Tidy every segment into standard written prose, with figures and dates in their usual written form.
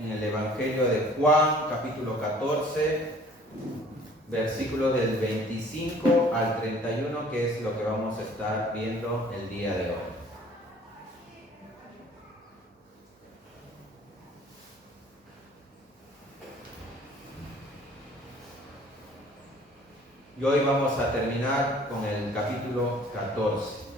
en el Evangelio de Juan, capítulo 14, versículos del 25 al 31, que es lo que vamos a estar viendo el día de hoy. Y hoy vamos a terminar con el capítulo 14.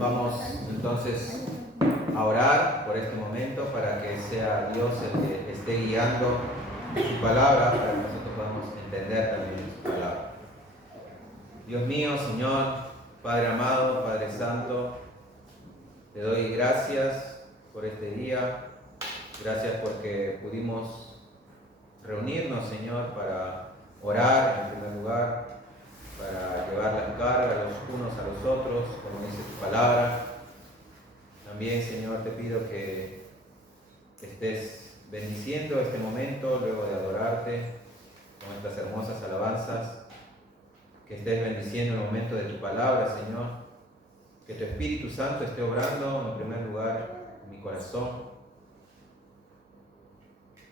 Vamos entonces a orar por este momento para que sea Dios el que esté guiando su palabra, para que nosotros podamos entender también su palabra. Dios mío, Señor, Padre amado, Padre santo, te doy gracias por este día. Gracias porque pudimos reunirnos, Señor, para orar en primer lugar, para llevar la carga los unos a los otros, como dice tu palabra. También, Señor, te pido que estés bendiciendo este momento luego de adorarte con estas hermosas alabanzas, que estés bendiciendo el momento de tu palabra, Señor, que tu Espíritu Santo esté obrando en primer lugar en mi corazón.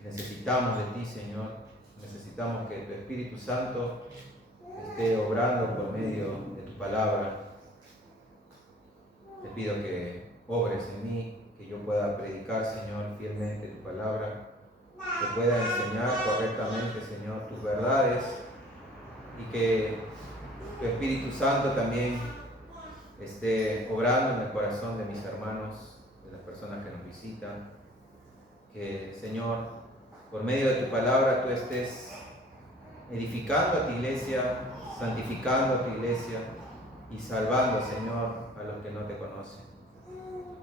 Necesitamos de ti, Señor, necesitamos que tu Espíritu Santo esté obrando por medio de tu palabra. Te pido que obres en mí, que yo pueda predicar, Señor, fielmente tu palabra, que pueda enseñar correctamente, Señor, tus verdades, y que tu Espíritu Santo también esté obrando en el corazón de mis hermanos, de las personas que nos visitan. Que, Señor, por medio de tu palabra tú estés edificando a tu iglesia, santificando a tu iglesia y salvando, Señor, a los que no te conocen.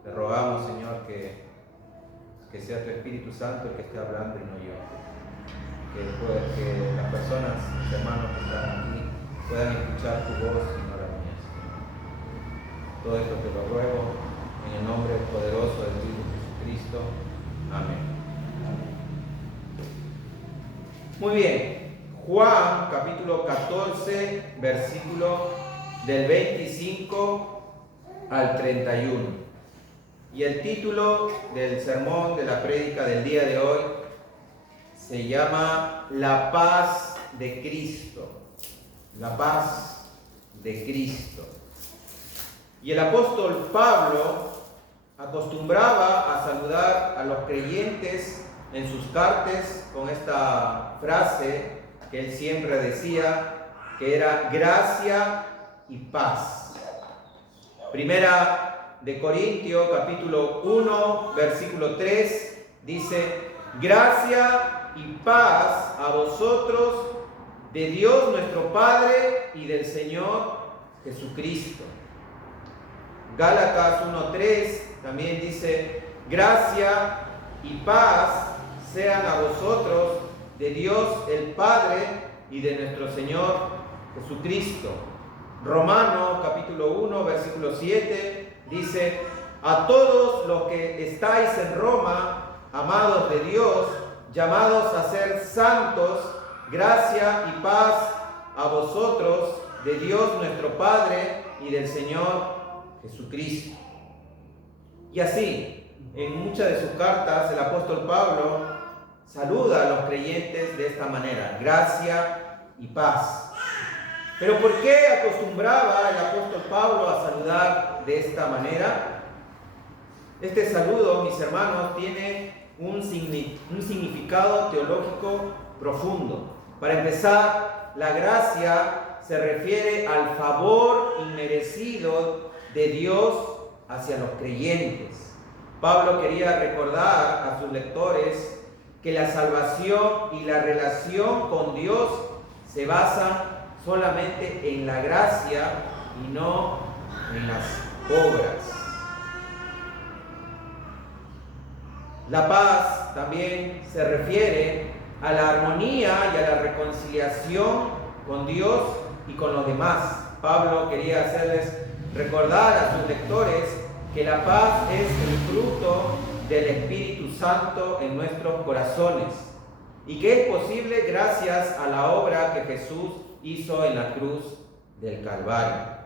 Te rogamos, Señor, que sea tu Espíritu Santo el que esté hablando y no yo. Que las personas, los hermanos que están aquí, puedan escuchar tu voz y no la mía, Señor. Todo esto te lo ruego en el nombre poderoso de tu Hijo Jesucristo. Amén. Muy bien. Juan, capítulo 14, versículo del 25 al 31. Y el título del sermón, de la prédica del día de hoy, se llama La paz de Cristo. La paz de Cristo. Y el apóstol Pablo acostumbraba a saludar a los creyentes en sus cartas con esta frase que él siempre decía, que era gracia y paz. Primera de Corintios, capítulo 1, versículo 3, dice: gracia y paz a vosotros de Dios nuestro Padre y del Señor Jesucristo. Gálatas 1:3 también dice: gracia y paz sean a vosotros de Dios el Padre y de nuestro Señor Jesucristo. Romanos capítulo 1, versículo 7 dice: a todos los que estáis en Roma, amados de Dios, llamados a ser santos, gracia y paz a vosotros de Dios nuestro Padre y del Señor Jesucristo. Y así, en muchas de sus cartas, el apóstol Pablo saluda a los creyentes de esta manera: gracia y paz. Pero ¿por qué acostumbraba el apóstol Pablo a saludar de esta manera? Este saludo, mis hermanos, tiene un significado teológico profundo. Para empezar, la gracia se refiere al favor inmerecido de Dios hacia los creyentes. Pablo quería recordar a sus lectores que la salvación y la relación con Dios se basan solamente en la gracia y no en las obras. La paz también se refiere a la armonía y a la reconciliación con Dios y con los demás. Pablo quería hacerles recordar a sus lectores que la paz es el fruto del Espíritu Santo en nuestros corazones y que es posible gracias a la obra que Jesús hizo en la cruz del Calvario.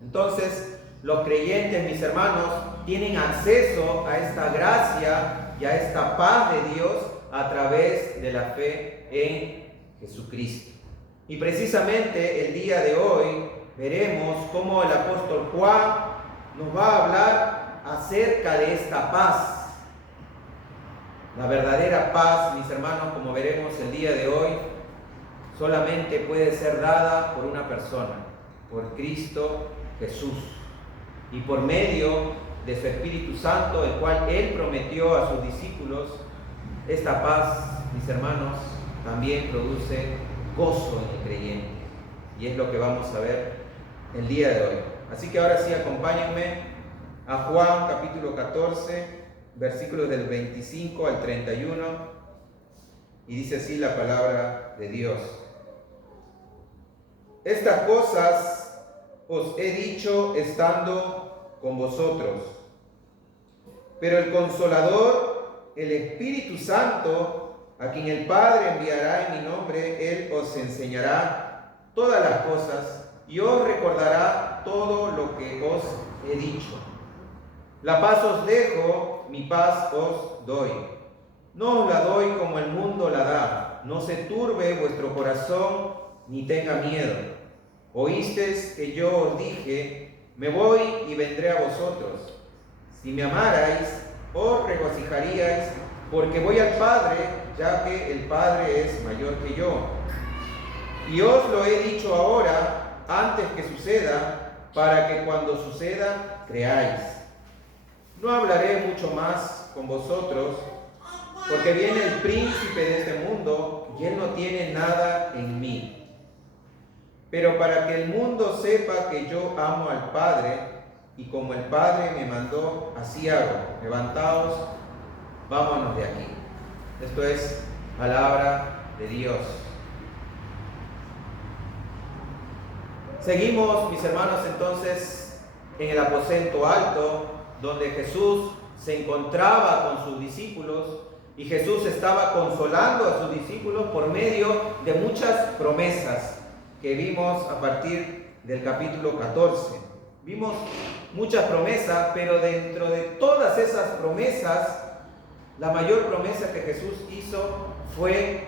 Entonces, los creyentes, mis hermanos, tienen acceso a esta gracia y a esta paz de Dios a través de la fe en Jesucristo. Y precisamente el día de hoy veremos cómo el apóstol Juan nos va a hablar acerca de esta paz. La verdadera paz, mis hermanos, como veremos el día de hoy, solamente puede ser dada por una persona, por Cristo Jesús, y por medio de su Espíritu Santo, el cual Él prometió a sus discípulos. Esta paz, mis hermanos, también produce gozo en el creyente, y es lo que vamos a ver el día de hoy. Así que ahora sí, acompáñenme a Juan capítulo 14, versículos del 25 al 31, y dice así la palabra de Dios. Estas cosas os he dicho estando con vosotros, pero el Consolador, el Espíritu Santo, a quien el Padre enviará en mi nombre, Él os enseñará todas las cosas y os recordará todo lo que os he dicho. La paz os dejo, mi paz os doy. No os la doy como el mundo la da. No se turbe vuestro corazón ni tenga miedo. Oísteis que yo os dije, me voy y vendré a vosotros. Si me amarais, os regocijaríais, porque voy al Padre, ya que el Padre es mayor que yo. Y os lo he dicho ahora, antes que suceda, para que cuando suceda, creáis. No hablaré mucho más con vosotros, porque viene el príncipe de este mundo, y él no tiene nada en mí. Pero para que el mundo sepa que yo amo al Padre, y como el Padre me mandó, así hago. Levantaos, vámonos de aquí. Esto es palabra de Dios. Seguimos, mis hermanos, entonces en el aposento alto, donde Jesús se encontraba con sus discípulos, y Jesús estaba consolando a sus discípulos por medio de muchas promesas que vimos a partir del capítulo 14. Vimos muchas promesas, pero dentro de todas esas promesas, la mayor promesa que Jesús hizo fue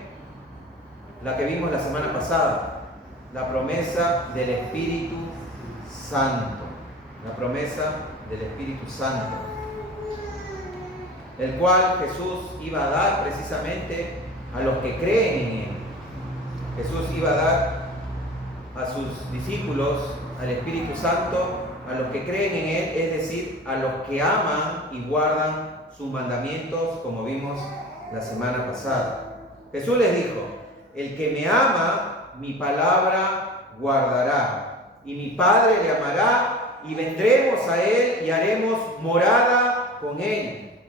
la que vimos la semana pasada, la promesa del Espíritu Santo. La promesa del Espíritu Santo, el cual Jesús iba a dar precisamente a los que creen en Él. Jesús iba a dar a sus discípulos al Espíritu Santo, a los que creen en Él, es decir, a los que aman y guardan sus mandamientos, como vimos la semana pasada. Jesús les dijo, el que me ama, mi palabra guardará, y mi Padre le amará, y vendremos a Él y haremos morada con Él.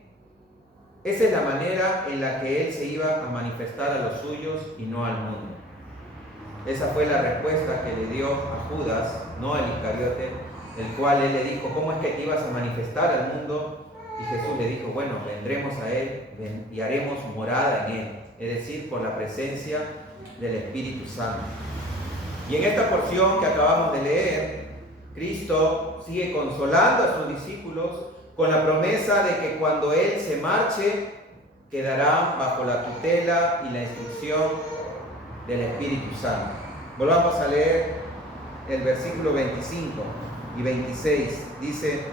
Esa es la manera en la que Él se iba a manifestar a los suyos y no al mundo. Esa fue la respuesta que le dio a Judas, no al Iscariote, el cual Él le dijo, ¿cómo es que te ibas a manifestar al mundo? Y Jesús le dijo, bueno, vendremos a Él y haremos morada en Él, es decir, por la presencia del Espíritu Santo. Y en esta porción que acabamos de leer, Cristo sigue consolando a sus discípulos con la promesa de que cuando Él se marche, quedarán bajo la tutela y la instrucción del Espíritu Santo. Volvamos a leer el versículo 25 y 26. Dice,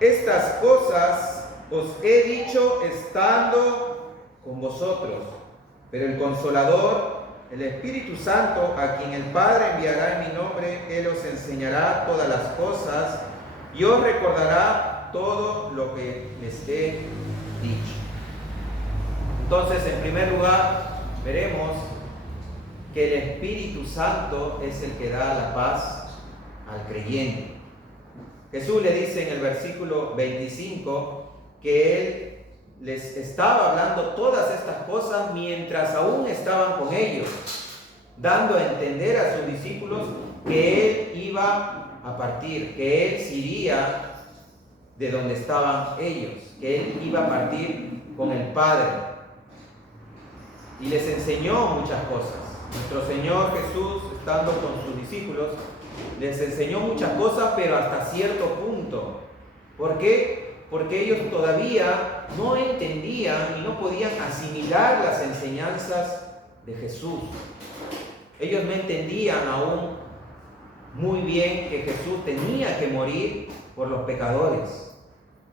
estas cosas os he dicho estando con vosotros, pero el Consolador, el Espíritu Santo, a quien el Padre enviará en mi nombre, Él os enseñará todas las cosas y os recordará todo lo que les he dicho. Entonces, en primer lugar, veremos que el Espíritu Santo es el que da la paz al creyente. Jesús le dice en el versículo 25 que Él les estaba hablando todas estas cosas mientras aún estaban con ellos, dando a entender a sus discípulos que Él iba a partir, que Él se iría de donde estaban ellos, que Él iba a partir con el Padre. Y les enseñó muchas cosas. Nuestro Señor Jesús, estando con sus discípulos, les enseñó muchas cosas, pero hasta cierto punto. ¿Por qué? Porque ellos todavía no entendían y no podían asimilar las enseñanzas de Jesús. Ellos no entendían aún muy bien que Jesús tenía que morir por los pecadores.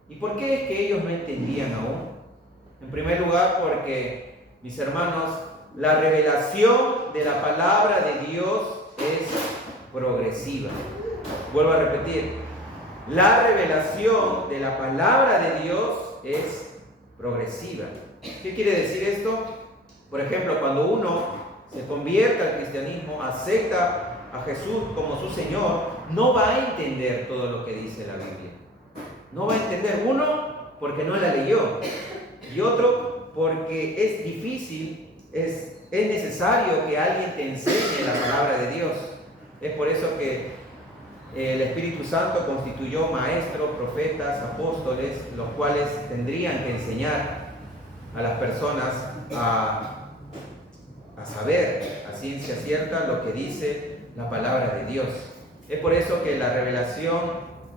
¿Y por qué es que ellos no entendían aún? En primer lugar, porque, mis hermanos, la revelación de la palabra de Dios es progresiva. Vuelvo a repetir, la revelación de la palabra de Dios es progresiva. ¿Qué quiere decir esto? Por ejemplo, cuando uno se convierte al cristianismo, acepta a Jesús como su Señor, no va a entender todo lo que dice la Biblia. No va a entender, uno, porque no la leyó, y otro, porque es difícil, es necesario que alguien te enseñe la palabra de Dios. Es por eso que el Espíritu Santo constituyó maestros, profetas, apóstoles, los cuales tendrían que enseñar a las personas a saber a ciencia cierta lo que dice la palabra de Dios. Es por eso que la revelación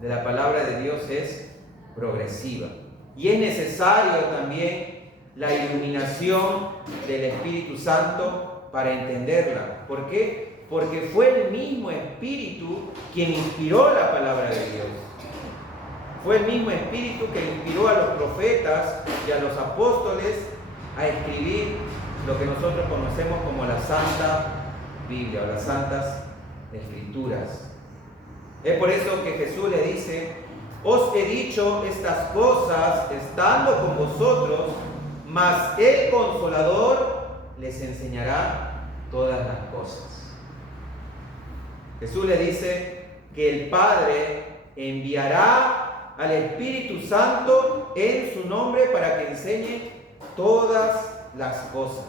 de la palabra de Dios es progresiva. Y es necesario también la iluminación del Espíritu Santo para entenderla. ¿Por qué? Porque fue el mismo Espíritu quien inspiró la palabra de Dios. Fue el mismo Espíritu que inspiró a los profetas y a los apóstoles a escribir lo que nosotros conocemos como la Santa Biblia o las Santas Escrituras. Es por eso que Jesús le dice: os he dicho estas cosas estando con vosotros, mas el Consolador les enseñará todas las cosas. Jesús le dice que el Padre enviará al Espíritu Santo en su nombre para que enseñe todas las cosas.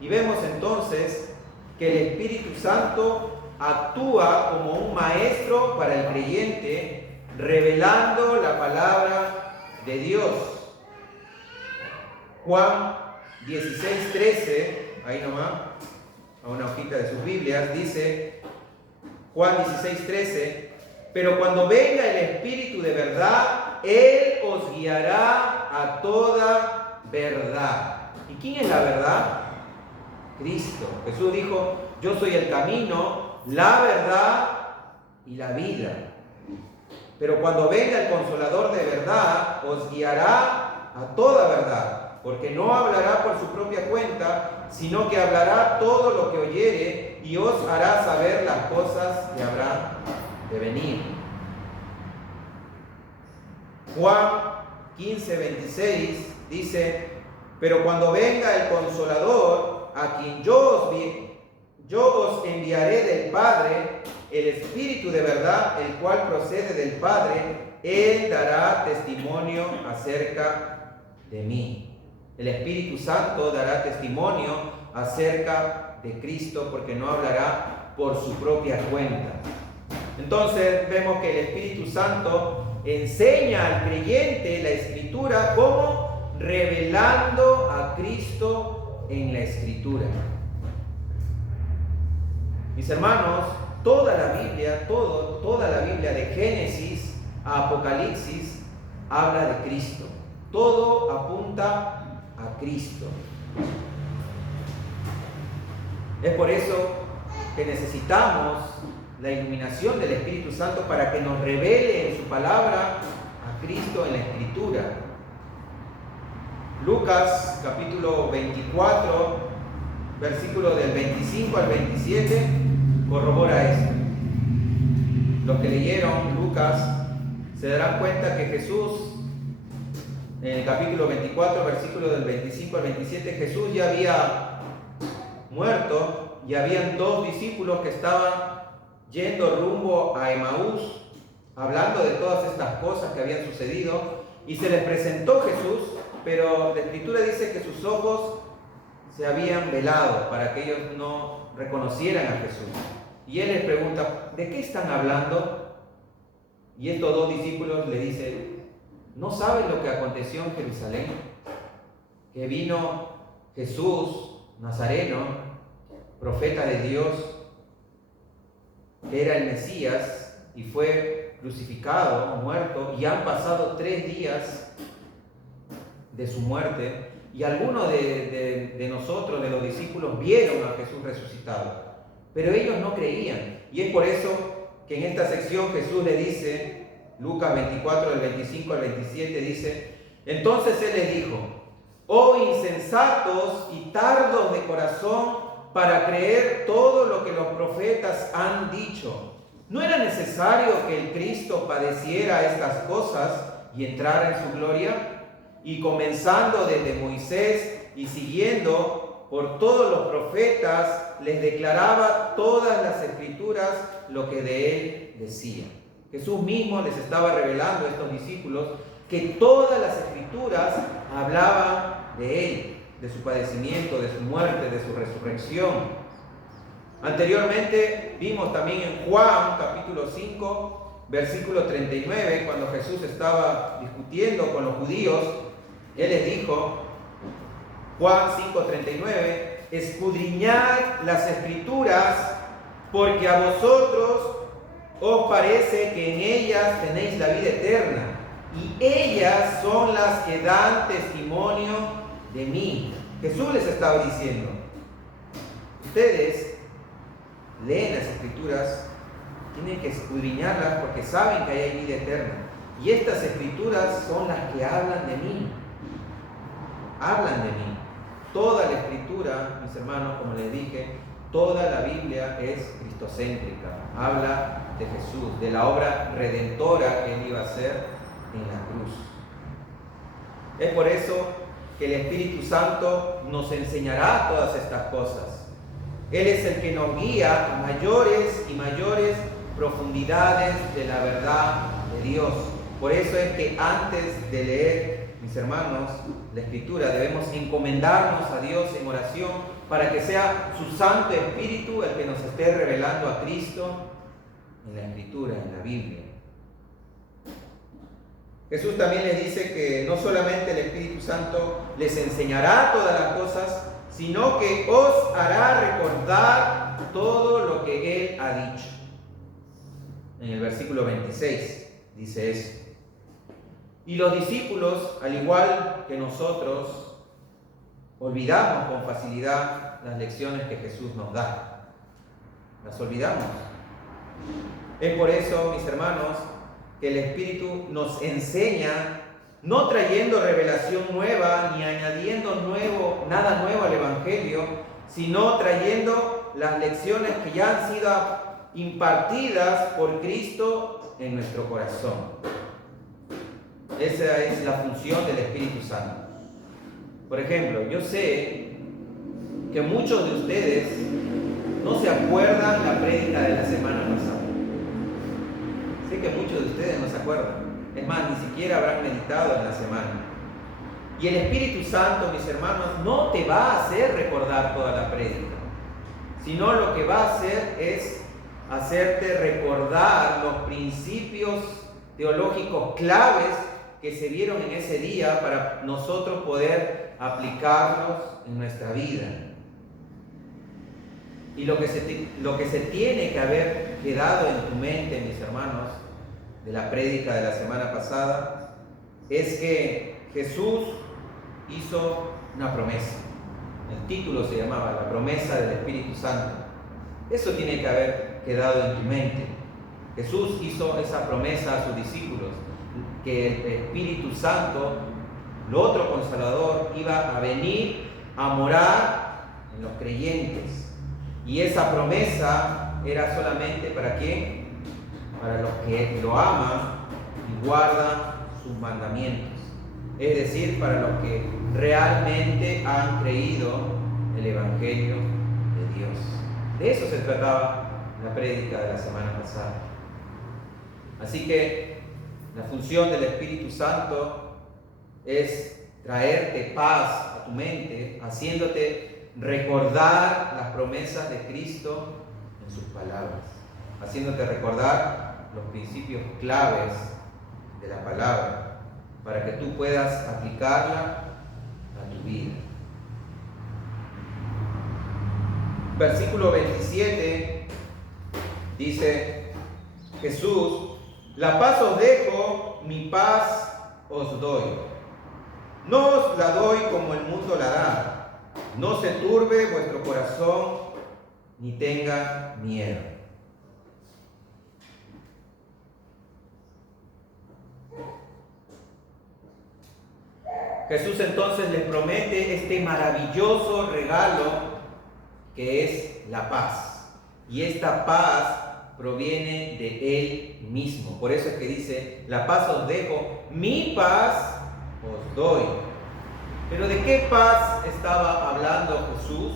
Y vemos entonces que el Espíritu Santo actúa como un maestro para el creyente, revelando la palabra de Dios. Juan 16:13, ahí nomás, a una hojita de sus Biblias, dice Juan 16:13: pero cuando venga el Espíritu de verdad, Él os guiará a toda verdad. ¿Y quién es la verdad? Cristo. Jesús dijo: yo soy el camino, la verdad y la vida. Pero cuando venga el Consolador de verdad, os guiará a toda verdad, porque no hablará por su propia cuenta, sino que hablará todo lo que oyere y os hará saber las cosas que habrá de venir. Juan 15:26 dice: pero cuando venga el Consolador, a quien yo os enviaré del Padre, el Espíritu de verdad, el cual procede del Padre, Él dará testimonio acerca de mí. El Espíritu Santo dará testimonio acerca de Cristo, porque no hablará por su propia cuenta. Entonces vemos que el Espíritu Santo enseña al creyente la Escritura como revelando a Cristo en la Escritura. Mis hermanos, toda la Biblia de Génesis a Apocalipsis habla de Cristo. Todo apunta a Cristo. Es por eso que necesitamos la iluminación del Espíritu Santo para que nos revele en su palabra a Cristo en la Escritura. Lucas capítulo 24, versículo del 25 al 27, corrobora esto. Los que leyeron Lucas se darán cuenta que Jesús, en el capítulo 24, versículo del 25 al 27, Jesús ya había muerto y habían dos discípulos que estaban yendo rumbo a Emaús, hablando de todas estas cosas que habían sucedido, y se les presentó Jesús, pero la Escritura dice que sus ojos se habían velado para que ellos no reconocieran a Jesús. Y Él les pregunta: ¿de qué están hablando? Y estos dos discípulos le dicen: ¿no saben lo que aconteció en Jerusalén? Que vino Jesús Nazareno profeta de Dios, era el Mesías y fue crucificado, muerto, y han pasado 3 días de su muerte, y algunos de nosotros, de los discípulos, vieron a Jesús resucitado, pero ellos no creían. Y es por eso que en esta sección Jesús le dice, Lucas 24, del 25 al 27, dice: entonces Él les dijo: oh insensatos y tardos de corazón para creer todo lo que los profetas han dicho. ¿No era necesario que el Cristo padeciera estas cosas y entrara en su gloria? Y comenzando desde Moisés y siguiendo por todos los profetas, les declaraba todas las escrituras lo que de él decía. Jesús mismo les estaba revelando a estos discípulos que todas las escrituras hablaban de él, de su padecimiento, de su muerte, de su resurrección. Anteriormente vimos también en Juan capítulo 5, versículo 39, cuando Jesús estaba discutiendo con los judíos, Él les dijo, Juan 5:39, escudriñad las escrituras, porque a vosotros os parece que en ellas tenéis la vida eterna, y ellas son las que dan testimonio de mí. Jesús les estaba diciendo, ustedes leen las escrituras, tienen que escudriñarlas porque saben que hay vida eterna, y estas escrituras son las que hablan de mí. Hablan de mí. Toda la escritura, mis hermanos, como les dije, toda la Biblia es cristocéntrica. Habla de Jesús, de la obra redentora que Él iba a hacer en la cruz. Es por eso que el Espíritu Santo nos enseñará todas estas cosas. Él es el que nos guía a mayores y mayores profundidades de la verdad de Dios. Por eso es que antes de leer, mis hermanos, la Escritura, debemos encomendarnos a Dios en oración para que sea su Santo Espíritu el que nos esté revelando a Cristo en la Escritura, en la Biblia. Jesús también les dice que no solamente el Espíritu Santo les enseñará todas las cosas, sino que os hará recordar todo lo que Él ha dicho. En el versículo 26 dice eso. Y los discípulos, al igual que nosotros, olvidamos con facilidad las lecciones que Jesús nos da. Las olvidamos. Es por eso, mis hermanos, que el Espíritu nos enseña, no trayendo revelación nueva, ni añadiendo nada nuevo al Evangelio, sino trayendo las lecciones que ya han sido impartidas por Cristo en nuestro corazón. Esa es la función del Espíritu Santo. Por ejemplo, yo sé que muchos de ustedes no se acuerdan la prédica de la semana pasada. Sé que muchos de ustedes no se acuerdan. Es más, ni siquiera habrán meditado en la semana. Y el Espíritu Santo, mis hermanos, no te va a hacer recordar toda la prédica, sino lo que va a hacer es hacerte recordar los principios teológicos claves que se vieron en ese día para nosotros poder aplicarlos en nuestra vida. Y lo que se tiene que haber quedado en tu mente, mis hermanos, de la prédica de la semana pasada, es que Jesús hizo una promesa. El título se llamaba La promesa del Espíritu Santo. Eso tiene que haber quedado en tu mente. Jesús hizo esa promesa a sus discípulos, que el Espíritu Santo, el otro Consolador, iba a venir a morar en los creyentes. Y esa promesa era solamente ¿para quién? Para los que lo aman y guardan sus mandamientos. Es decir, para los que realmente han creído el Evangelio de Dios. De eso se trataba la prédica de la semana pasada. Así que la función del Espíritu Santo es traerte paz a tu mente, haciéndote recordar las promesas de Cristo en sus palabras, haciéndote recordar los principios claves de la palabra, para que tú puedas aplicarla a tu vida. versículo 27 dice Jesús: la paz os dejo, mi paz os doy. No os la doy como el mundo la da. No se turbe vuestro corazón, ni tenga miedo. Jesús entonces les promete este maravilloso regalo que es la paz. Y esta paz proviene de Él mismo. Por eso es que dice: la paz os dejo, mi paz os doy. Pero ¿de qué paz estaba hablando Jesús?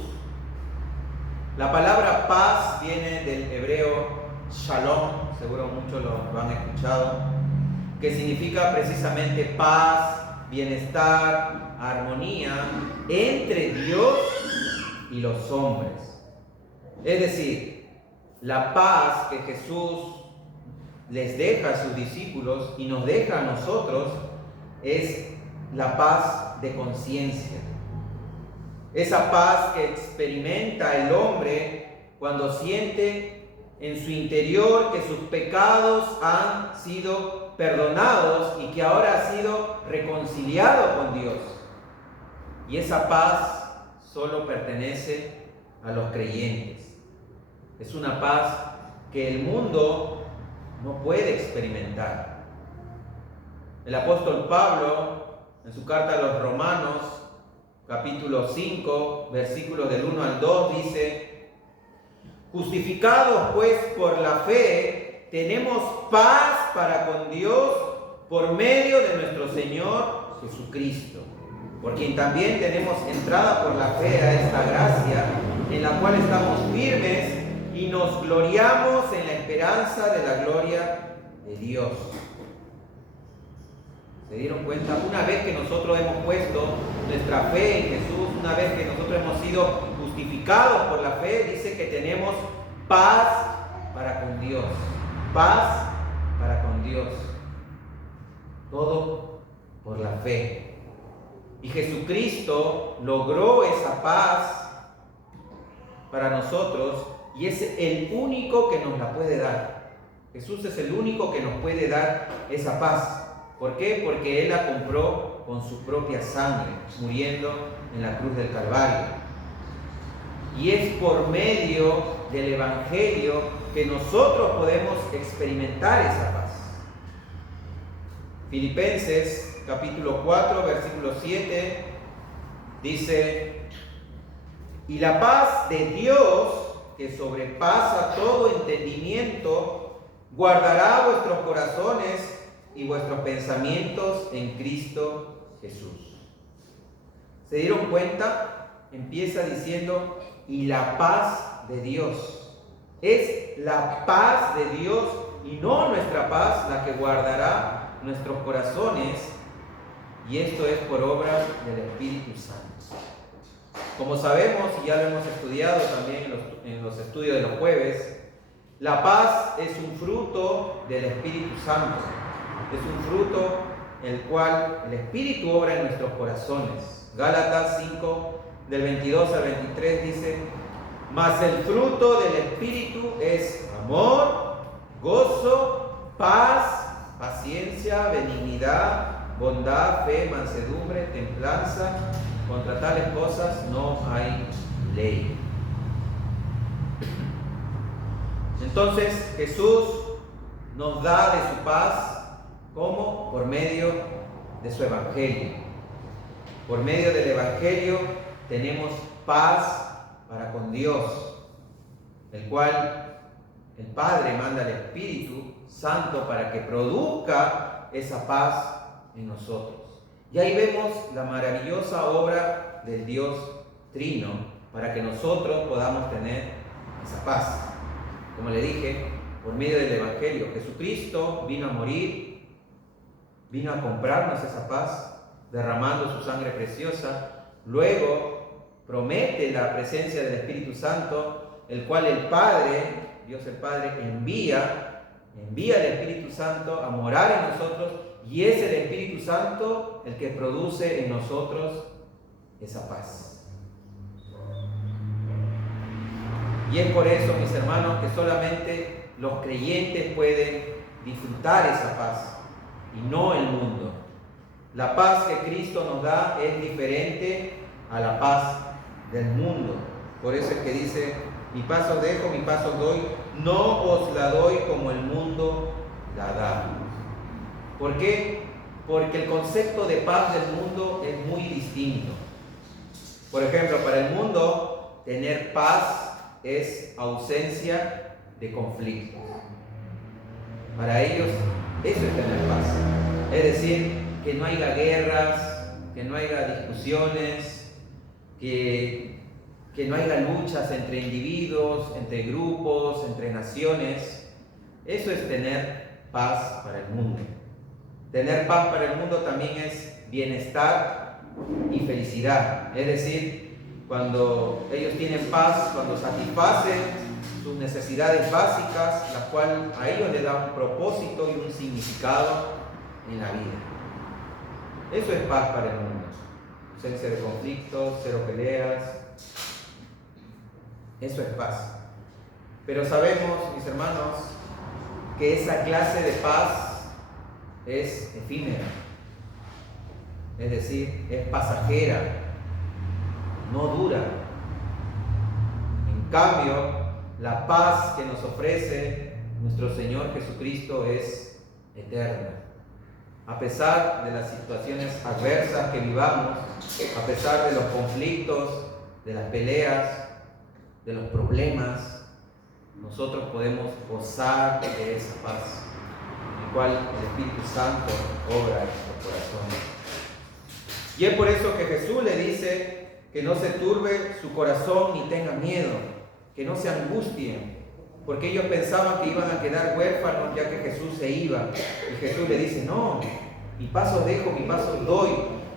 La palabra paz viene del hebreo shalom, seguro muchos lo han escuchado, que significa precisamente paz, bienestar, armonía entre Dios y los hombres. Es decir, la paz que Jesús les deja a sus discípulos y nos deja a nosotros es la paz de conciencia. Esa paz que experimenta el hombre cuando siente en su interior que sus pecados han sido perdonados y que ahora ha sido reconciliado con Dios. Y esa paz solo pertenece a los creyentes. Es una paz que el mundo no puede experimentar. El apóstol Pablo, en su carta a los Romanos, capítulo 5, versículos del 1 al 2, dice: justificados pues por la fe, tenemos paz para con Dios por medio de nuestro Señor Jesucristo, por quien también tenemos entrada por la fe a esta gracia, en la cual estamos firmes y nos gloriamos en la esperanza de la gloria de Dios. ¿Se dieron cuenta? Una vez que nosotros hemos puesto nuestra fe en Jesús, una vez que nosotros hemos sido justificados por la fe, dice que tenemos paz para con Dios. Paz para con Dios. Todo por la fe. Y Jesucristo logró esa paz para nosotros y es el único que nos la puede dar. Jesús es el único que nos puede dar esa paz. ¿Por qué? Porque Él la compró con su propia sangre, muriendo en la cruz del Calvario. Y es por medio del Evangelio que nosotros podemos experimentar esa paz. Filipenses capítulo 4, versículo 7 dice: y la paz de Dios, que sobrepasa todo entendimiento, guardará vuestros corazones y vuestros pensamientos en Cristo Jesús. ¿Se dieron cuenta? Empieza diciendo: y la paz de Dios. Es la paz de Dios y no nuestra paz la que guardará nuestros corazones, y esto es por obra del Espíritu Santo. Como sabemos, y ya lo hemos estudiado también en los estudios de los jueves, la paz es un fruto del Espíritu Santo. Es un fruto el cual el Espíritu obra en nuestros corazones. Gálatas 5, del 22 al 23 dice: mas el fruto del Espíritu es amor, gozo, paz, paciencia, benignidad, bondad, fe, mansedumbre, templanza. Contra tales cosas no hay ley. Entonces Jesús nos da de su paz. ¿Cómo? Por medio de su Evangelio. Por medio del Evangelio tenemos paz para con Dios, el cual el Padre manda al Espíritu Santo para que produzca esa paz en nosotros. Y ahí vemos la maravillosa obra del Dios Trino para que nosotros podamos tener esa paz. Como le dije, por medio del Evangelio, Jesucristo vino a morir, vino a comprarnos esa paz, derramando su sangre preciosa. Luego promete la presencia del Espíritu Santo, el cual el Padre, Dios el Padre, envía al Espíritu Santo a morar en nosotros, y es el Espíritu Santo el que produce en nosotros esa paz. Y es por eso, mis hermanos, que solamente los creyentes pueden disfrutar esa paz y no el mundo. La paz que Cristo nos da es diferente a la paz del mundo. Por eso es que dice: mi paz os dejo, mi paz os doy, no os la doy como el mundo la da. ¿Por qué? Porque el concepto de paz del mundo es muy distinto. Por ejemplo, para el mundo, tener paz es ausencia de conflictos. Para ellos, eso es tener paz. Es decir, que no haya guerras, que no haya discusiones, que no haya luchas entre individuos, entre grupos, entre naciones. Eso es tener paz para el mundo. Tener paz para el mundo también es bienestar y felicidad. Es decir, cuando ellos tienen paz, cuando satisfacen sus necesidades básicas, las cuales a ellos les da un propósito y un significado en la vida. Eso es paz para el mundo. Ausencia de conflictos, cero peleas. Eso es paz. Pero sabemos, mis hermanos, que esa clase de paz es efímera. Es decir, es pasajera, no dura. En cambio, la paz que nos ofrece nuestro Señor Jesucristo es eterna. A pesar de las situaciones adversas que vivamos, a pesar de los conflictos, de las peleas, de los problemas, nosotros podemos gozar de esa paz, en la cual el Espíritu Santo obra en nuestro corazón. Y es por eso que Jesús le dice que no se turbe su corazón ni tenga miedo, que no se angustien, porque ellos pensaban que iban a quedar huérfanos ya que Jesús se iba. Y Jesús le dice: no, mi paz os dejo, mi paz os doy.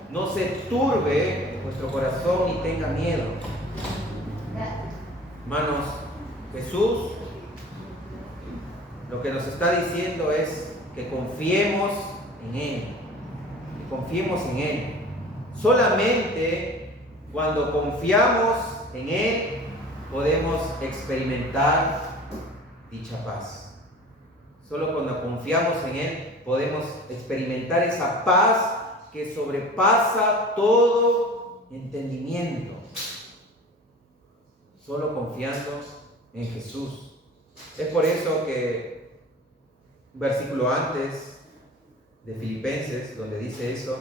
No se turbe vuestro corazón ni tenga miedo. Hermanos, Jesús lo que nos está diciendo es que confiemos en Él, que confiemos en Él. Solamente cuando confiamos en Él podemos experimentar dicha paz. Solo cuando confiamos en Él podemos experimentar esa paz que sobrepasa todo entendimiento. Solo confiando en Jesús. Es por eso que un versículo antes de Filipenses, donde dice eso,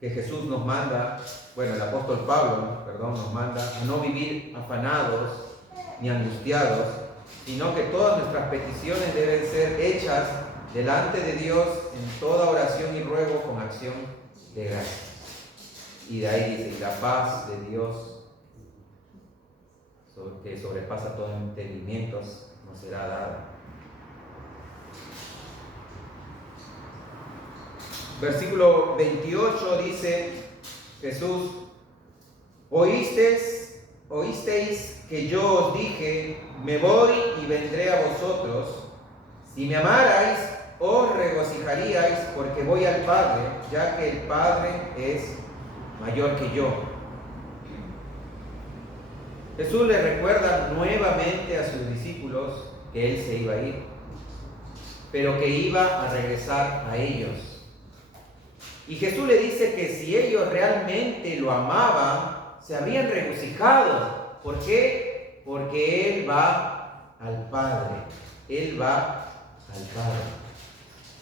que Jesús nos manda, el apóstol Pablo, nos manda a no vivir afanados ni angustiados, sino que todas nuestras peticiones deben ser hechas delante de Dios en toda oración y ruego con acción de gracias. Y de ahí dice: la paz de Dios, que sobrepasa todo entendimiento, nos será dada. Versículo 28 dice Jesús: oísteis que yo os dije, me voy y vendré a vosotros. Si me amarais, os regocijaríais, porque voy al Padre, ya que el Padre es mayor que yo. Jesús le recuerda nuevamente a sus discípulos que Él se iba a ir, pero que iba a regresar a ellos. Y Jesús le dice que si ellos realmente lo amaban, se habrían regocijado. ¿Por qué? Porque Él va al Padre. Él va al Padre.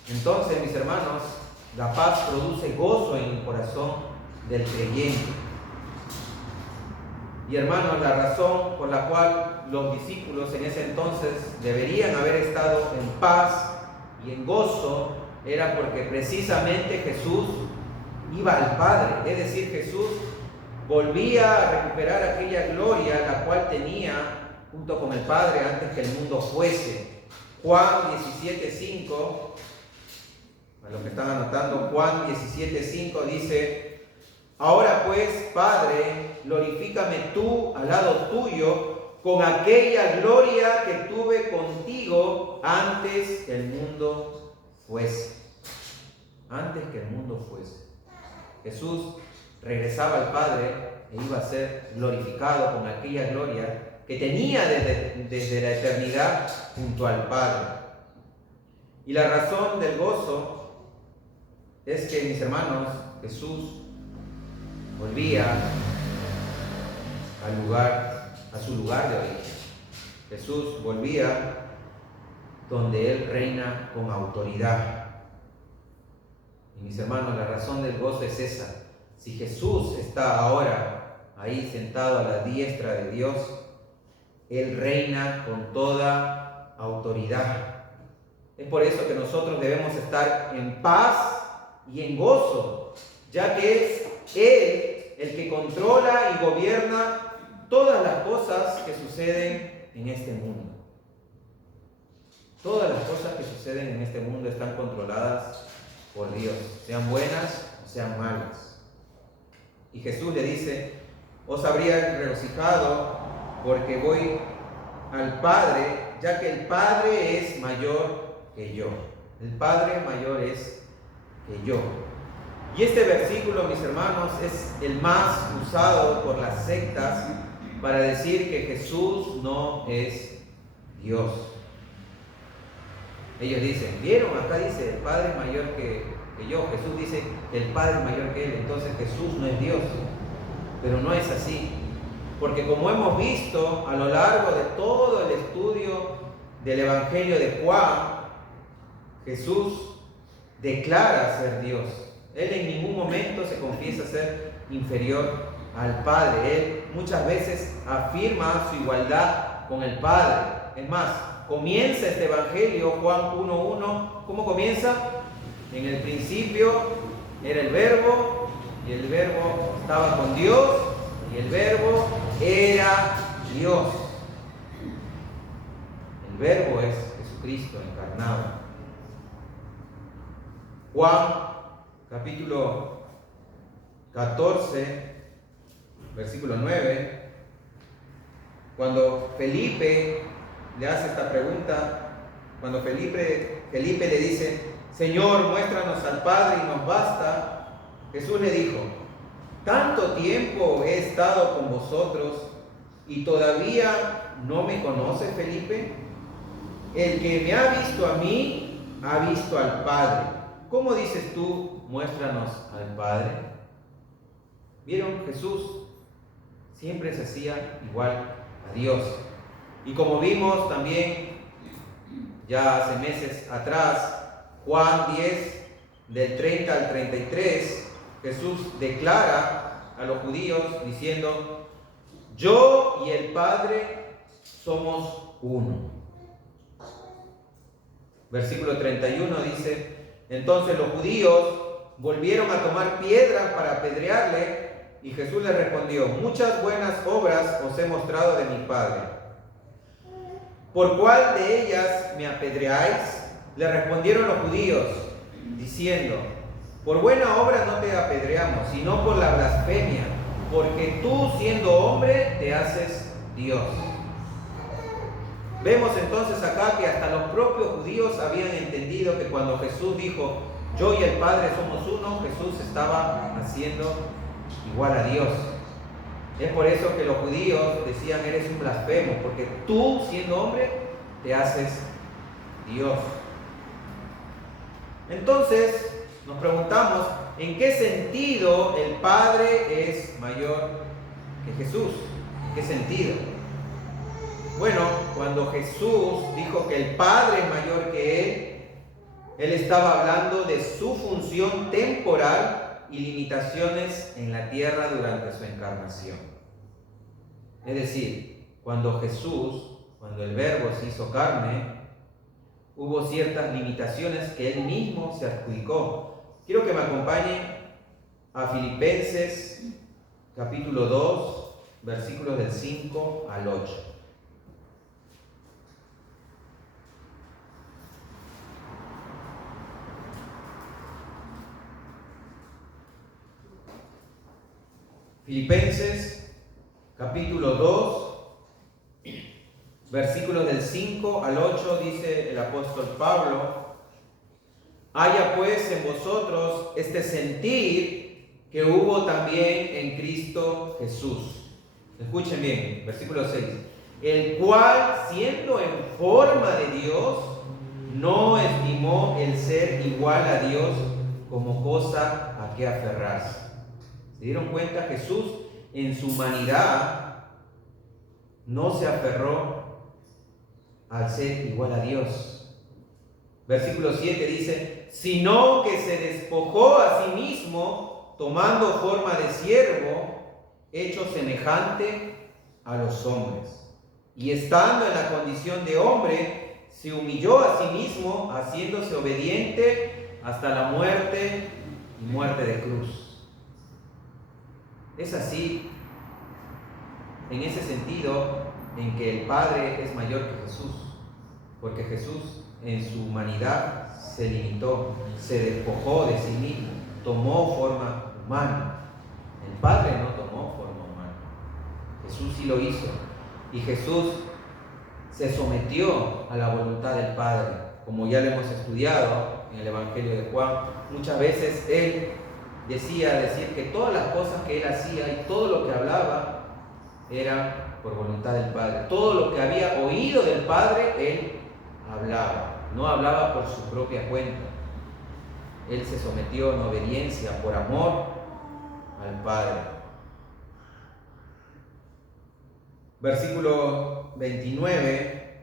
Entonces, mis hermanos, la paz produce gozo en el corazón del creyente. Y hermanos, la razón por la cual los discípulos en ese entonces deberían haber estado en paz y en gozo era porque precisamente Jesús iba al Padre. Es decir, Jesús volvía a recuperar aquella gloria la cual tenía junto con el Padre antes que el mundo fuese. Juan 17:5, a los que están anotando, Juan 17:5 dice: ahora pues, Padre, glorifícame tú al lado tuyo con aquella gloria que tuve contigo antes que el mundo fuese. Antes que el mundo fuese. Jesús regresaba al Padre e iba a ser glorificado con aquella gloria que tenía desde la eternidad junto al Padre. Y la razón del gozo es que, mis hermanos, Jesús volvía a su lugar de origen. Jesús volvía donde Él reina con autoridad. Y mis hermanos, la razón del gozo es esa. Si Jesús está ahora ahí sentado a la diestra de Dios, Él reina con toda autoridad. Es por eso que nosotros debemos estar en paz y en gozo, ya que es Él el que controla y gobierna todas las cosas que suceden en este mundo. Todas las cosas que suceden en este mundo están controladas por Dios, sean buenas o sean malas. Y Jesús le dice: os habría regocijado porque voy al Padre, ya que el Padre es mayor que yo. El Padre mayor es que yo. Y este versículo, mis hermanos, es el más usado por las sectas para decir que Jesús no es Dios. Ellos dicen, ¿vieron? Acá dice, el Padre es mayor que yo. Jesús dice, el Padre es mayor que Él. Entonces Jesús no es Dios. Pero no es así. Porque como hemos visto a lo largo de todo el estudio del Evangelio de Juan, Jesús declara ser Dios. Él en ningún momento se confiesa ser inferior al Padre. Él muchas veces afirma su igualdad con el Padre. Es más, comienza este Evangelio, Juan 1:1, ¿cómo comienza? En el principio era el Verbo, y el Verbo estaba con Dios, y el Verbo era Dios. El Verbo es Jesucristo encarnado. Juan capítulo 14, versículo 9, cuando Felipe le hace esta pregunta, cuando Felipe le dice, Señor, muéstranos al Padre y nos basta, Jesús le dijo, tanto tiempo he estado con vosotros y todavía no me conoces, Felipe. El que me ha visto a mí, ha visto al Padre. ¿Cómo dices tú, muéstranos al Padre? ¿Vieron? Jesús siempre se hacía igual a Dios. Y como vimos también ya hace meses atrás, Juan 10, del 30 al 33, Jesús declara a los judíos diciendo, yo y el Padre somos uno. Versículo 31 dice, entonces los judíos volvieron a tomar piedras para apedrearle, y Jesús les respondió, muchas buenas obras os he mostrado de mi Padre. ¿Por cuál de ellas me apedreáis? Le respondieron los judíos, diciendo, por buena obra no te apedreamos, sino por la blasfemia, porque tú siendo hombre te haces Dios. Vemos entonces acá que hasta los propios judíos habían entendido que cuando Jesús dijo, yo y el Padre somos uno, Jesús estaba haciendo igual a Dios. Es por eso que los judíos decían, eres un blasfemo, porque tú siendo hombre te haces Dios. Entonces nos preguntamos, ¿en qué sentido el Padre es mayor que Jesús? ¿En qué sentido? Bueno, cuando Jesús dijo que el Padre es mayor que Él estaba hablando de su función temporal y limitaciones en la tierra durante su encarnación. Es decir, cuando el Verbo se hizo carne, hubo ciertas limitaciones que Él mismo se adjudicó. Quiero que me acompañen a Filipenses capítulo 2, versículos del 5 al 8. Filipenses capítulo 2, versículos del 5 al 8, dice el apóstol Pablo, haya pues en vosotros este sentir que hubo también en Cristo Jesús. Escuchen bien, versículo 6. El cual, siendo en forma de Dios, no estimó el ser igual a Dios como cosa a que aferrarse. ¿Se dieron cuenta? Jesús en su humanidad no se aferró al ser igual a Dios. Versículo 7 dice, sino que se despojó a sí mismo, tomando forma de siervo, hecho semejante a los hombres. Y estando en la condición de hombre, se humilló a sí mismo, haciéndose obediente hasta la muerte y muerte de cruz. Es así, en ese sentido, en que el Padre es mayor que Jesús, porque Jesús en su humanidad se limitó, se despojó de sí mismo, tomó forma humana. El Padre no tomó forma humana, Jesús sí lo hizo. Y Jesús se sometió a la voluntad del Padre, como ya lo hemos estudiado en el Evangelio de Juan. Muchas veces Él decir que todas las cosas que Él hacía y todo lo que hablaba era por voluntad del Padre. Todo lo que había oído del Padre, Él hablaba. No hablaba por su propia cuenta. Él se sometió en obediencia, por amor al Padre. Versículo 29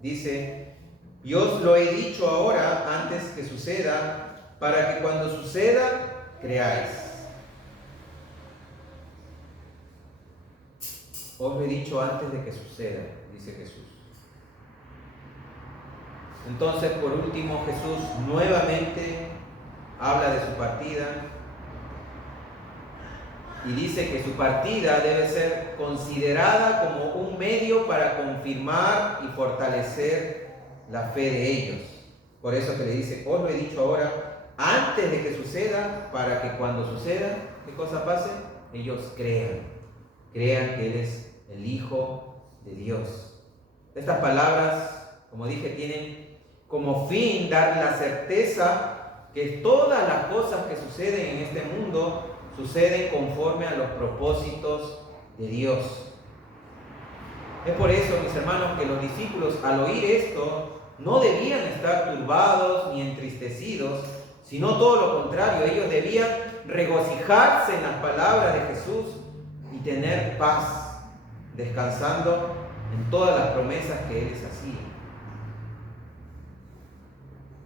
dice, y os lo he dicho ahora antes que suceda, para que cuando suceda creáis. Os lo he dicho antes de que suceda, dice Jesús. Entonces, por último, Jesús nuevamente habla de su partida y dice que su partida debe ser considerada como un medio para confirmar y fortalecer la fe de ellos. Por eso que le dice, os lo he dicho ahora, antes de que suceda, para que cuando suceda, ¿qué cosa pase? Ellos crean que Él es el Hijo de Dios. Estas palabras, como dije, tienen como fin dar la certeza que todas las cosas que suceden en este mundo suceden conforme a los propósitos de Dios. Es por eso, mis hermanos, que los discípulos al oír esto no debían estar turbados ni entristecidos, sino todo lo contrario, ellos debían regocijarse en las palabras de Jesús y tener paz, descansando en todas las promesas que Él les hacía.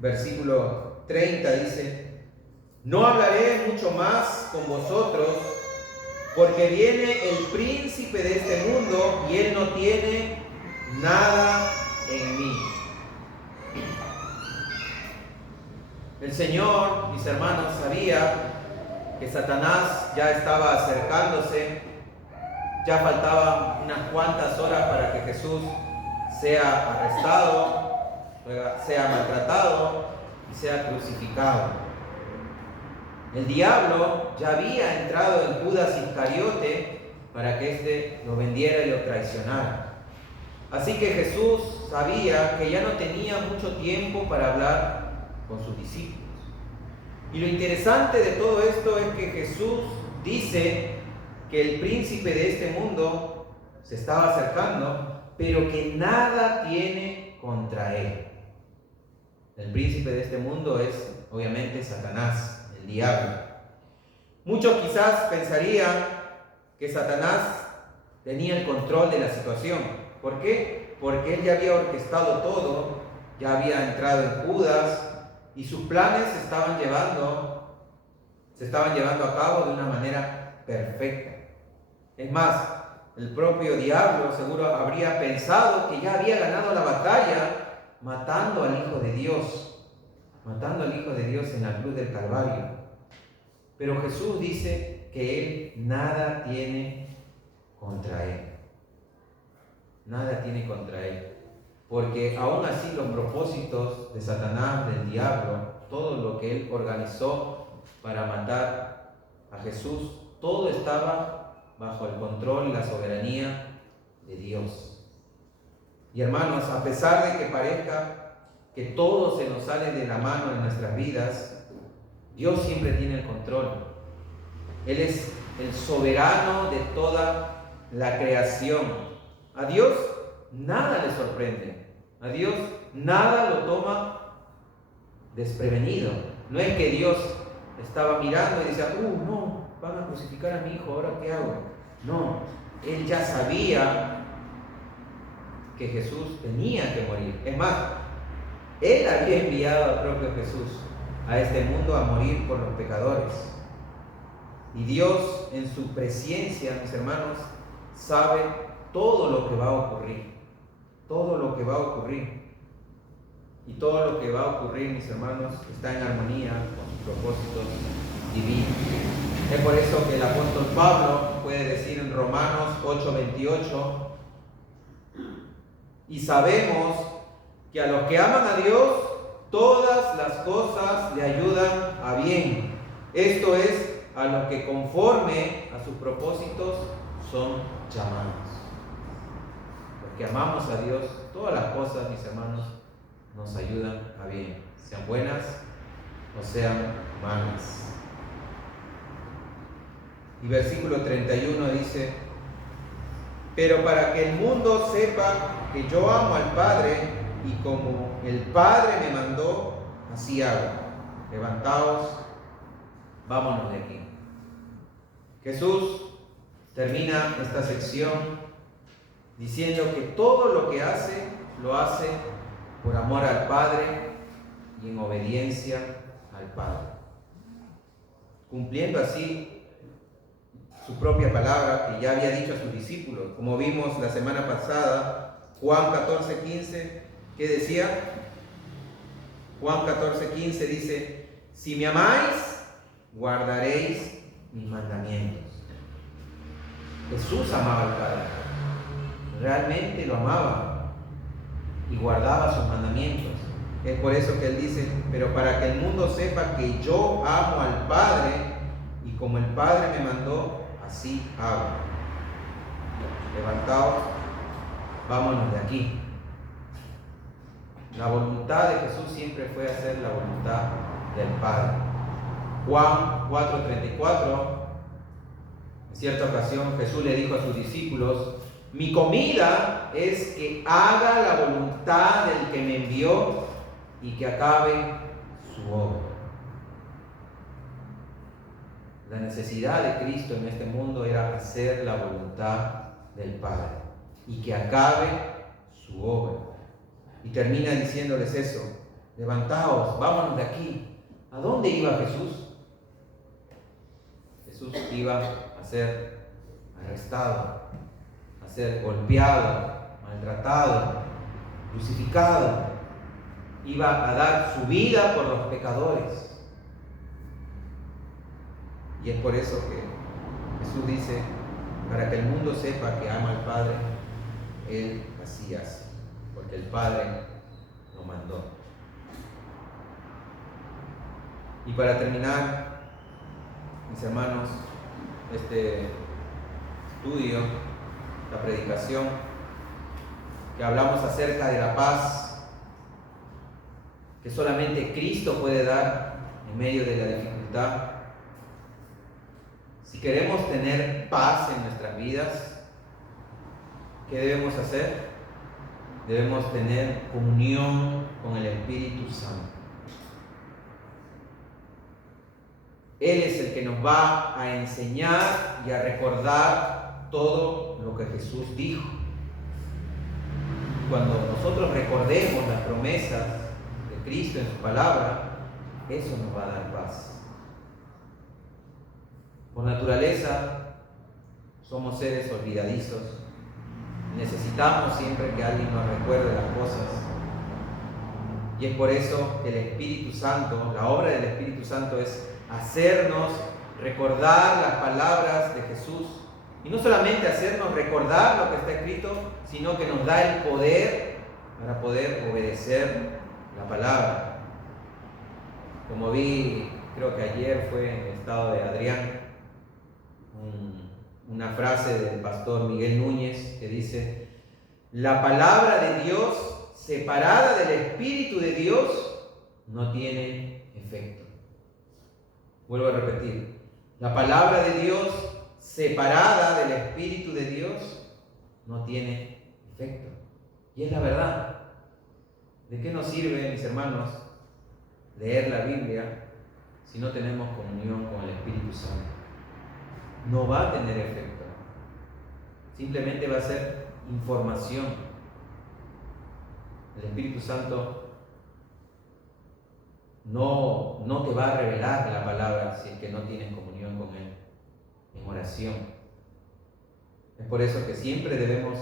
Versículo 30 dice, no hablaré mucho más con vosotros, porque viene el príncipe de este mundo y él no tiene nada en mí. El Señor, mis hermanos, sabía que Satanás ya estaba acercándose, ya faltaban unas cuantas horas para que Jesús sea arrestado, sea maltratado y sea crucificado. El diablo ya había entrado en Judas Iscariote para que éste lo vendiera y lo traicionara. Así que Jesús sabía que ya no tenía mucho tiempo para hablar con sus discípulos. Y lo interesante de todo esto es que Jesús dice que el príncipe de este mundo se estaba acercando, pero que nada tiene contra él. El príncipe de este mundo es obviamente Satanás, el diablo. Muchos quizás pensarían que Satanás tenía el control de la situación. ¿Por qué? Porque él ya había orquestado todo, ya había entrado en Judas y sus planes se estaban llevando a cabo de una manera perfecta. Es más, el propio diablo seguro habría pensado que ya había ganado la batalla matando al Hijo de Dios en la cruz del Calvario. Pero Jesús dice que Él nada tiene contra Él. Nada tiene contra Él. Porque aún así los propósitos de Satanás, del diablo, todo lo que él organizó para matar a Jesús, todo estaba bajo el control y la soberanía de Dios. Y hermanos, a pesar de que parezca que todo se nos sale de la mano en nuestras vidas, Dios siempre tiene el control. Él es el soberano de toda la creación. A Dios nada le sorprende. A Dios nada lo toma desprevenido. No es que Dios estaba mirando y decía, no, van a crucificar a mi hijo, ¿ahora qué hago? No, Él ya sabía que Jesús tenía que morir. Es más, Él había enviado al propio Jesús a este mundo a morir por los pecadores. Y Dios en su presencia, mis hermanos, sabe todo lo que va a ocurrir. Todo lo que va a ocurrir. Y todo lo que va a ocurrir, mis hermanos, está en armonía con sus propósitos divinos. Es por eso que el apóstol Pablo puede decir en Romanos 8:28, y sabemos que a los que aman a Dios, todas las cosas le ayudan a bien. Esto es, a los que conforme a sus propósitos son llamados. Los que amamos a Dios, todas las cosas, mis hermanos, nos ayudan a bien, sean buenas o sean malas. Y versículo 31 dice, pero para que el mundo sepa que yo amo al Padre, y como el Padre me mandó, así hago. Levantaos, vámonos de aquí. Jesús termina esta sección diciendo que todo lo que hace, lo hace por amor al Padre y en obediencia al Padre, cumpliendo así su propia palabra que ya había dicho a sus discípulos, como vimos la semana pasada, Juan 14:15, ¿qué decía? Juan 14:15 dice, si me amáis, guardaréis mis mandamientos. Jesús amaba al Padre, realmente lo amaba y guardaba sus mandamientos. Es por eso que Él dice, pero para que el mundo sepa que yo amo al Padre, y como el Padre me mandó, así hago. Levantaos, vámonos de aquí. La voluntad de Jesús siempre fue hacer la voluntad del Padre. Juan 4:34, en cierta ocasión Jesús le dijo a sus discípulos, mi comida es que haga la voluntad del que me envió y que acabe su obra. La necesidad de Cristo en este mundo era hacer la voluntad del Padre y que acabe su obra. Y termina diciéndoles eso, levantaos, vámonos de aquí. ¿A dónde iba Jesús? Jesús iba a ser arrestado, a ser golpeado, maltratado, crucificado. Iba a dar su vida por los pecadores. Y es por eso que Jesús dice, para que el mundo sepa que ama al Padre, Él así hace, porque el Padre lo mandó. Y para terminar, mis hermanos, este estudio, la predicación, que hablamos acerca de la paz que solamente Cristo puede dar en medio de la dificultad. Si queremos tener paz en nuestras vidas, ¿qué debemos hacer? Debemos tener comunión con el Espíritu Santo. Él es el que nos va a enseñar y a recordar todo lo que Jesús dijo. Cuando nosotros recordemos las promesas de Cristo en su palabra, eso nos va a dar paz. Por naturaleza, somos seres olvidadizos. Necesitamos siempre que alguien nos recuerde las cosas. Y es por eso que el Espíritu Santo, la obra del Espíritu Santo es hacernos recordar las palabras de Jesús. Y no solamente hacernos recordar lo que está escrito, sino que nos da el poder para poder obedecer la palabra. Como vi, creo que ayer fue en el estado de Adrián, una frase del pastor Miguel Núñez que dice, la palabra de Dios separada del Espíritu de Dios no tiene efecto. Vuelvo a repetir, La palabra de Dios separada del Espíritu de Dios no tiene efecto. Y es la verdad. ¿De qué nos sirve, mis hermanos, leer la Biblia si no tenemos comunión con el Espíritu Santo? No va a tener efecto. Simplemente va a ser información. El Espíritu Santo no te va a revelar la palabra si es que no tienes comunión con Él en oración. Es por eso que siempre debemos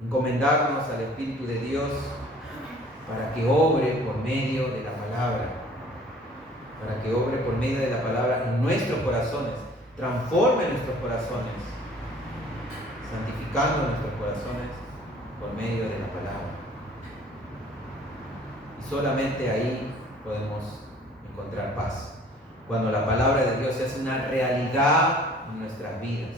encomendarnos al Espíritu de Dios para que obre por medio de la palabra, para que obre por medio de la palabra en nuestros corazones, transforme nuestros corazones, santificando nuestros corazones por medio de la palabra. Y solamente ahí podemos encontrar paz, cuando la palabra de Dios se hace una realidad en nuestras vidas.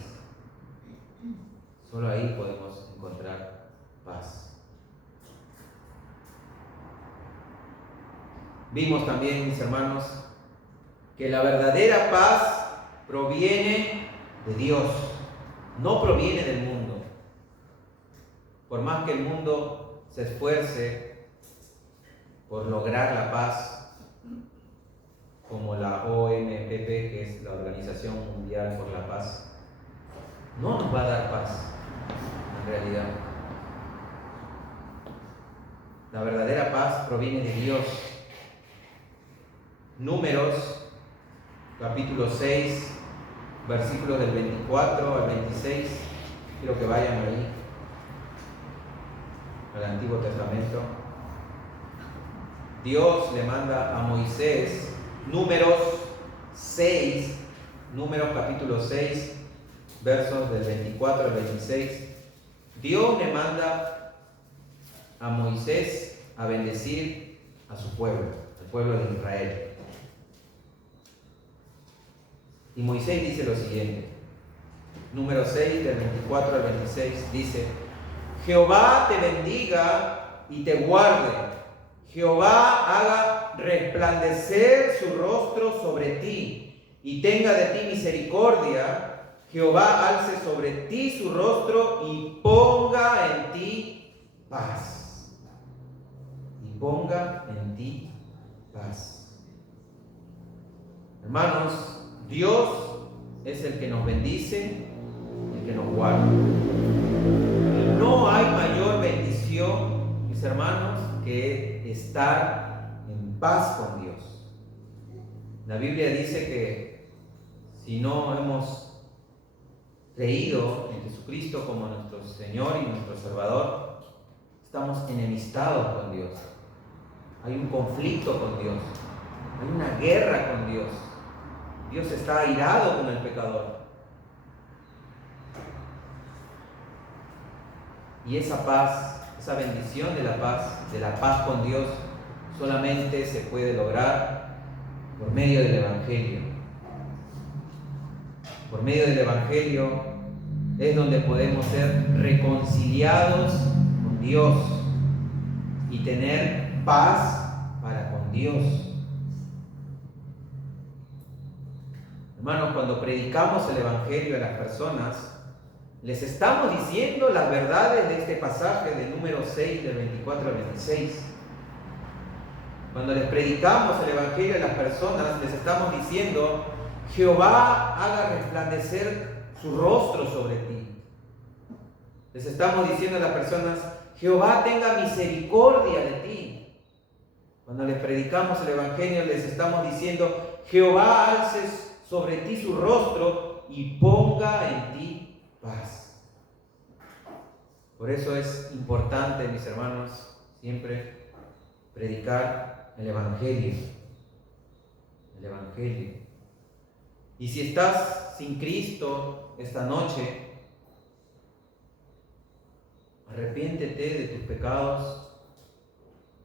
Solo ahí podemos encontrar paz. Vimos también, mis hermanos, que la verdadera paz proviene de Dios, no proviene del mundo. Por más que el mundo se esfuerce por lograr la paz, como la OMPP, que es la Organización Mundial por la Paz, no nos va a dar paz, en realidad. La verdadera paz proviene de Dios. Números, capítulo 6, versículos del 24 al 26. Quiero que vayan ahí, al Antiguo Testamento. Dios le manda a Moisés, Números capítulo 6, versos del 24 al 26. Dios le manda a Moisés a bendecir a su pueblo, al pueblo de Israel. Y Moisés dice lo siguiente, Número 6, del 24 al 26, dice: Jehová te bendiga y te guarde. Jehová haga resplandecer su rostro sobre ti y tenga de ti misericordia. Jehová alce sobre ti su rostro y ponga en ti paz. Y ponga en ti paz. Hermanos, Dios es el que nos bendice, el que nos guarda. No hay mayor bendición, mis hermanos, que estar en paz con Dios. La Biblia dice que si no hemos creído en Jesucristo como nuestro Señor y nuestro Salvador, estamos enemistados con Dios. Hay un conflicto con Dios. Hay una guerra con Dios. Dios está airado con el pecador. Y esa paz, esa bendición de la paz con Dios, solamente se puede lograr por medio del Evangelio. Por medio del Evangelio es donde podemos ser reconciliados con Dios y tener paz para con Dios. Hermanos, cuando predicamos el Evangelio a las personas, les estamos diciendo las verdades de este pasaje del número 6, del 24 al 26. Cuando les predicamos el Evangelio a las personas, les estamos diciendo: Jehová haga resplandecer su rostro sobre ti. Les estamos diciendo a las personas: Jehová tenga misericordia de ti. Cuando les predicamos el Evangelio, les estamos diciendo: Jehová alce sobre ti su rostro y ponga en ti paz. Por eso es importante, mis hermanos, siempre predicar el Evangelio. El Evangelio. Y si estás sin Cristo esta noche, arrepiéntete de tus pecados,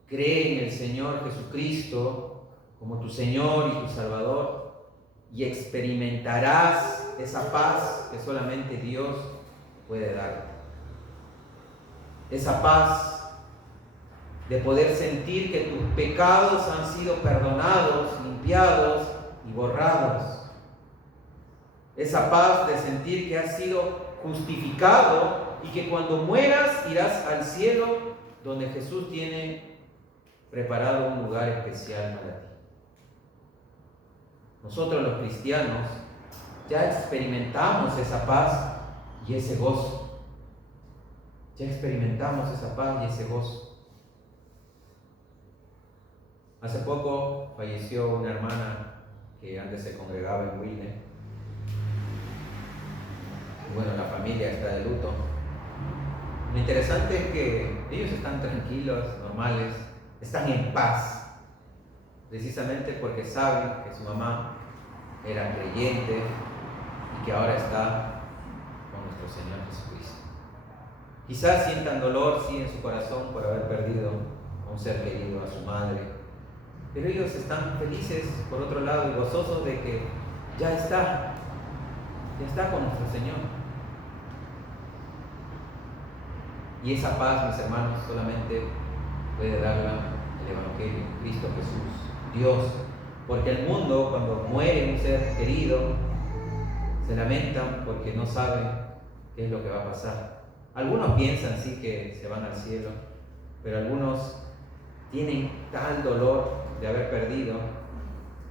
cree en el Señor Jesucristo como tu Señor y tu Salvador, y experimentarás esa paz que solamente Dios puede dar. Esa paz de poder sentir que tus pecados han sido perdonados, limpiados y borrados. esa paz de sentir que has sido justificado y que cuando mueras irás al cielo donde Jesús tiene preparado un lugar especial para ti. Nosotros los cristianos ya experimentamos esa paz y ese gozo. Ya experimentamos esa paz y ese gozo. Hace poco falleció una hermana que antes se congregaba en Wilne. Bueno, la familia está de luto. Lo interesante es que ellos están tranquilos, normales, están en paz, precisamente porque saben que su mamá era creyente y que ahora está con nuestro Señor Jesucristo. Quizás sientan dolor, sí, en su corazón por haber perdido a un ser querido, a su madre, pero ellos están felices, por otro lado, y gozosos de que ya está con nuestro Señor. Y esa paz, mis hermanos, solamente puede darla el Evangelio, Cristo Jesús, Dios. Porque el mundo, cuando muere un ser querido, se lamentan porque no saben qué es lo que va a pasar. Algunos piensan sí que se van al cielo, pero algunos tienen tal dolor de haber perdido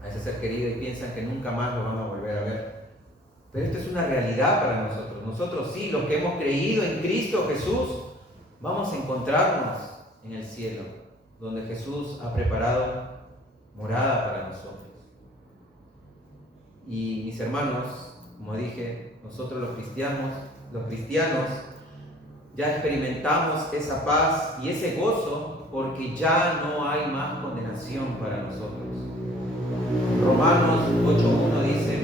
a ese ser querido y piensan que nunca más lo van a volver a ver. Pero esto es una realidad para nosotros. Nosotros sí, los que hemos creído en Cristo Jesús, vamos a encontrarnos en el cielo, donde Jesús ha preparado morada para nosotros. Y mis hermanos, como dije, nosotros los cristianos ya experimentamos esa paz y ese gozo porque ya no hay más condenación para nosotros. Romanos 8:1 dice: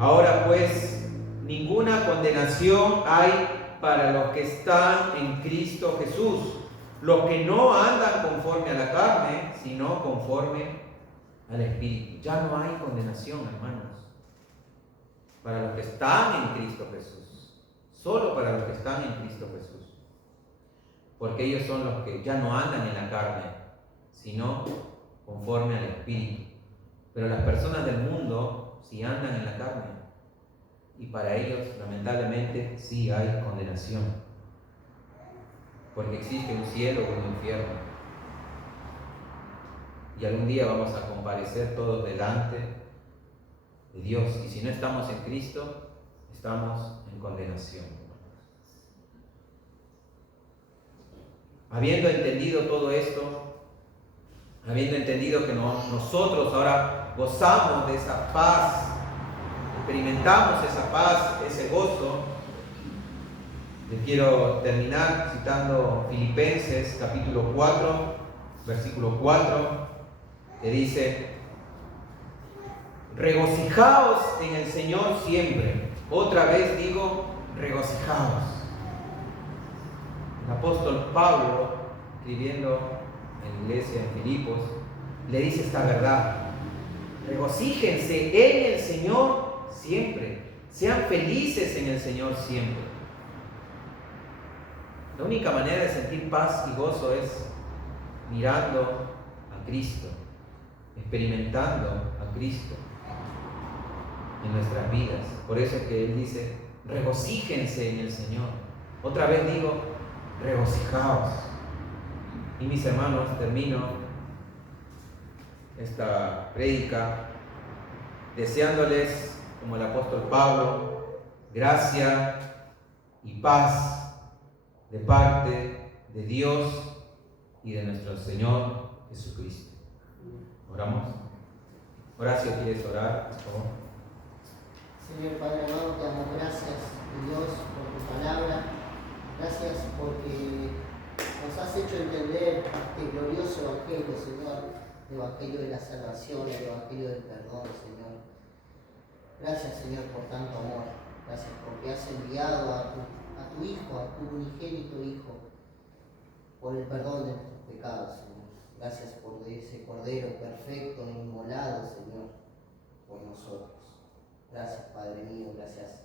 ahora pues, ninguna condenación hay para los que están en Cristo Jesús, los que no andan conforme a la carne, sino conforme al Espíritu. Ya no hay condenación, hermanos, para los que están en Cristo Jesús, solo para los que están en Cristo Jesús, porque ellos son los que ya no andan en la carne, sino conforme al Espíritu. Pero las personas del mundo sí andan en la carne, y para ellos, lamentablemente, sí hay condenación, porque existe un cielo y un infierno. Y algún día vamos a comparecer todos delante de Dios, y si no estamos en Cristo, estamos en condenación. Habiendo entendido todo esto, habiendo entendido que nosotros ahora gozamos de esa paz, experimentamos esa paz, ese gozo, les quiero terminar citando Filipenses capítulo 4, versículo 4, que dice: regocijaos en el Señor siempre. Otra vez digo, regocijaos. El apóstol Pablo, escribiendo en la iglesia en Filipos, le dice esta verdad: regocíjense en el Señor siempre. Sean felices en el Señor siempre. La única manera de sentir paz y gozo es mirando a Cristo, experimentando a Cristo en nuestras vidas. Por eso es que Él dice: regocíjense en el Señor. Otra vez digo, regocijaos. Y mis hermanos, termino esta prédica deseándoles, como el apóstol Pablo, gracia y paz de parte de Dios y de nuestro Señor Jesucristo. ¿Oramos? Horacio, ¿quieres orar, por favor? Señor Padre amado, te damos gracias, Dios, por tu palabra. Gracias porque nos has hecho entender este glorioso Evangelio, Señor, el Evangelio de la salvación, el Evangelio del perdón, Señor. Gracias, Señor, por tanto amor. Gracias porque has enviado a tu Hijo, a tu unigénito Hijo, por el perdón de nuestros pecados, Señor. Gracias por ese Cordero perfecto e inmolado, Señor, por nosotros. Gracias, Padre mío, gracias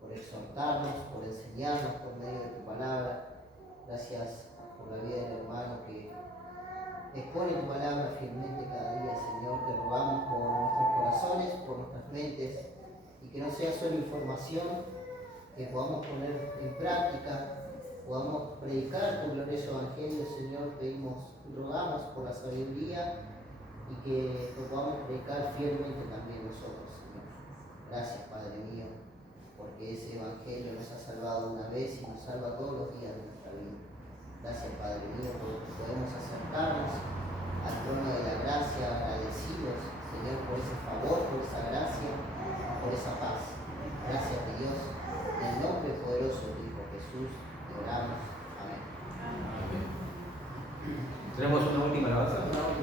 por exhortarnos, por enseñarnos por medio de tu palabra. Gracias por la vida del hermano que expone tu palabra fielmente cada día, Señor. Te rogamos por nuestros corazones, por nuestras mentes, y que no sea solo información, que podamos poner en práctica, podamos predicar tu glorioso evangelio, Señor. Rogamos por la sabiduría y que lo podamos predicar fielmente también nosotros, Señor. Gracias, Padre mío, porque ese evangelio nos ha salvado una vez y nos salva todos los días de nuestra vida. Gracias, Padre mío, porque podemos acercarnos al trono de la gracia agradecidos, Señor, por ese favor, por esa gracia, por esa paz. Gracias, Dios, en el nombre poderoso de tu Hijo Jesús, te oramos. Amén. Tenemos una última alabanza.